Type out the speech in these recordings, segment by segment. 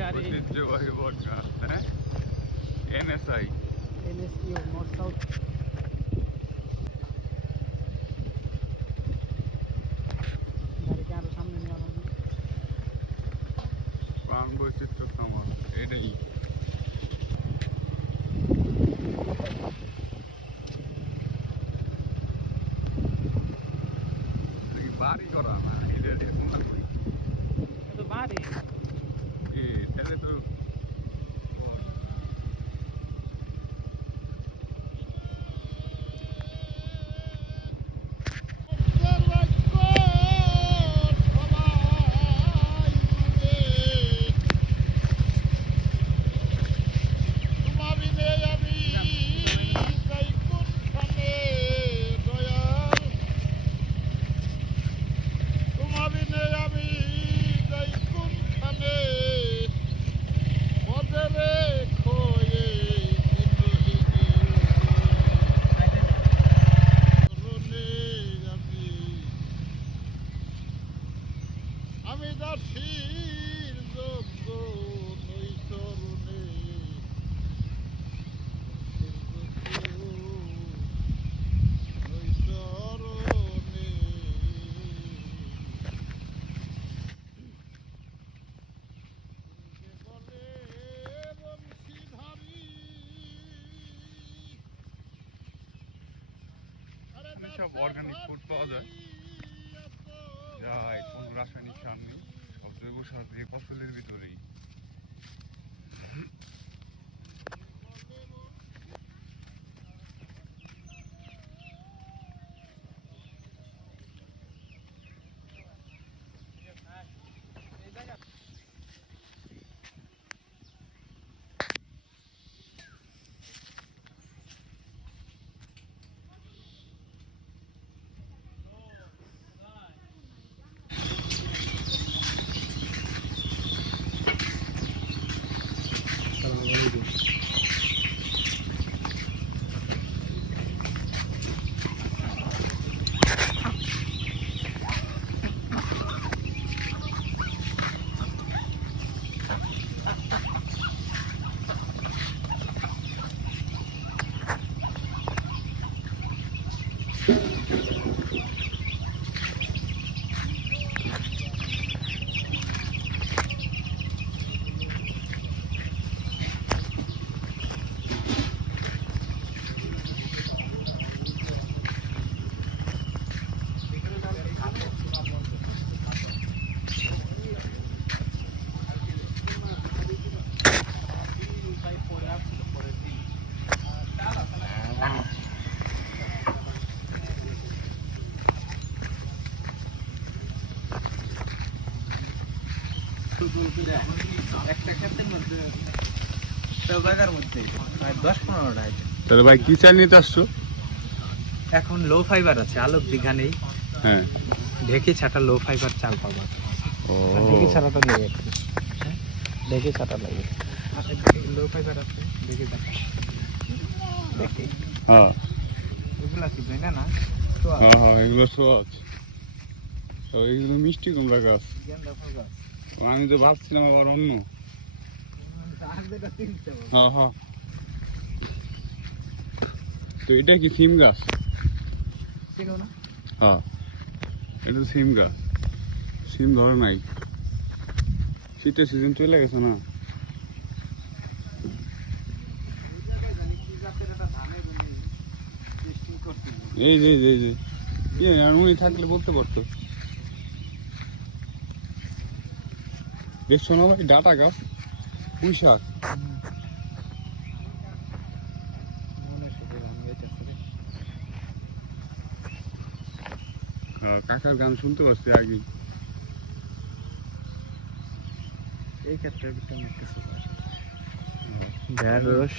গাড়ি ঐতিহ্যবাহী বট গাছ, হ্যাঁ এনএসআই এনএসইউ নর্থ সাউথ গাড়িকে আরো সামনে নিয়ে যাবো। প্রাণ বৈচিত্র্য খামার এটাই বাড়ি করা না এটা তো বাড়ি তাহলে তো আমি দাসীর যোগ্য নই তরুণে নই তরুণে বলে বংশীধারী সব অর্গানিক ফুড পাওয়া যায় যাই কোনো রাসায়নিক সার নেই সব জৈব সার দিয়ে ফসলের ভিতরেই তাহলে ভাই কি চাল নিতে আসছো? এখন লো ফাইবার আছে, আলোক দীঘা নেই। হ্যাঁ ঢেকে ছাটা লো ফাইবার চাল পাবো। ও ঢেকে ছাটাটা নেই একটু, ঢেকে ছাটা লাগবে। লো ফাইবার আছে ঢেকে ছাটা দেখি। হ্যাঁ এগুলা কি বেনা না? হ্যাঁ হ্যাঁ এগুলো সহজ। এইগুলো মিষ্টি কুমড়া গাছ। আমি তো ভাবছিলাম আবার অন্য। হ্যাঁ হ্যাঁ তো এটা কি সিম গাছ? হ্যাঁ এটা সিম গাছ। সিম ধরে নাই, শীতের সিজন চলে গেছে না। এই যে উনি থাকলে বলতে পারতো। দেখছো না ভাই ডাটা গাছ, পুঁই শাক। কাকার গান শুনতে পাচ্ছি আগে। এই ক্ষেত্রে ঢেঁড়স,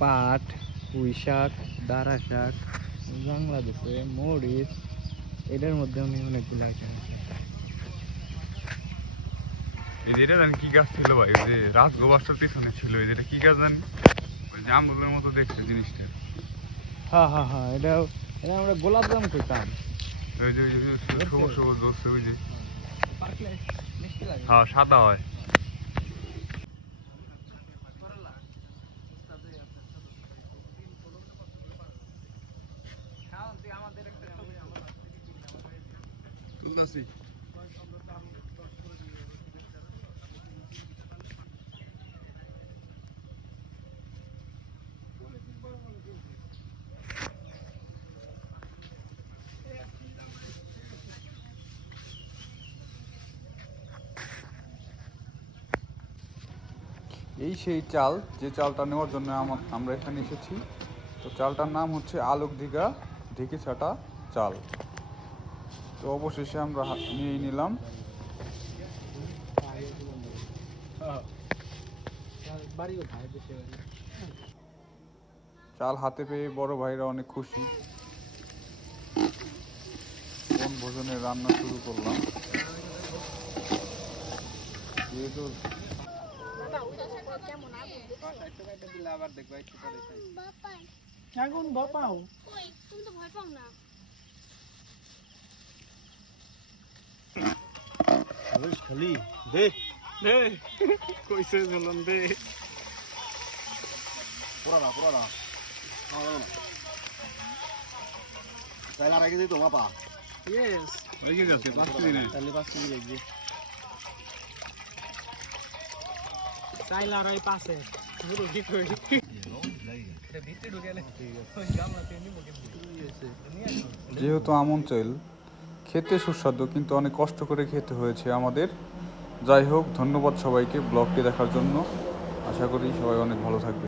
পাট, পুঁই শাক, দাঁড়া শাক, বাংলাদেশে মরিচ, এটার মধ্যে আমি অনেকগুলো আইটেম আছে। এটা জানি কি গাছ ছিল ভাই, ওই যে রাজগোপালটার পিছনে ছিল, এটা কি গাছ জানি, ওই যে আমগুলোর মতো দেখছে জিনিসটা। হ্যাঁ হ্যাঁ হ্যাঁ এটা আমরা গোলাপ জাম খেতাম। ওই যে সবুজ সবুজ ধরছে ওই যে, হ্যাঁ সাদা হয়। তুলতাছি। এই সেই চাল, যে চালটা নেওয়ার জন্য আমরা এখানে এসেছি। তো চালটার নাম হচ্ছে আলোকদিঘা ঢেকে ছাটা চাল। তো অবশেষে আমরা নিয়েই নিলাম। চাল হাতে পেয়ে বড় ভাইরা অনেক খুশি। বনভোজনের রান্না শুরু করলাম। যেহেতু আগুন বাপাও তুমি তো ভয় পাও না। খালি দে দে কইছে বললাম দে পুরা না তাইলা রেখে দিই তো বাপা ইয়েস রেখে যাচ্ছে 5 দিনে। তাহলে 5 কেজি লাগবে চাইলা আর ওই পাশে পুরো ঠিক হয়ে এটা ভিতরে ঢুকেলে ওই গামলাতে নিবো কিন্তু যেহেতু আমন চাল খেতে সুস্বাদু, কিন্তু অনেক কষ্ট করে খেতে হয়েছে আমাদের। যাই হোক, ধন্যবাদ সবাইকে ব্লগটি দেখার জন্য। আশা করি সবাই অনেক ভালো থাকবে।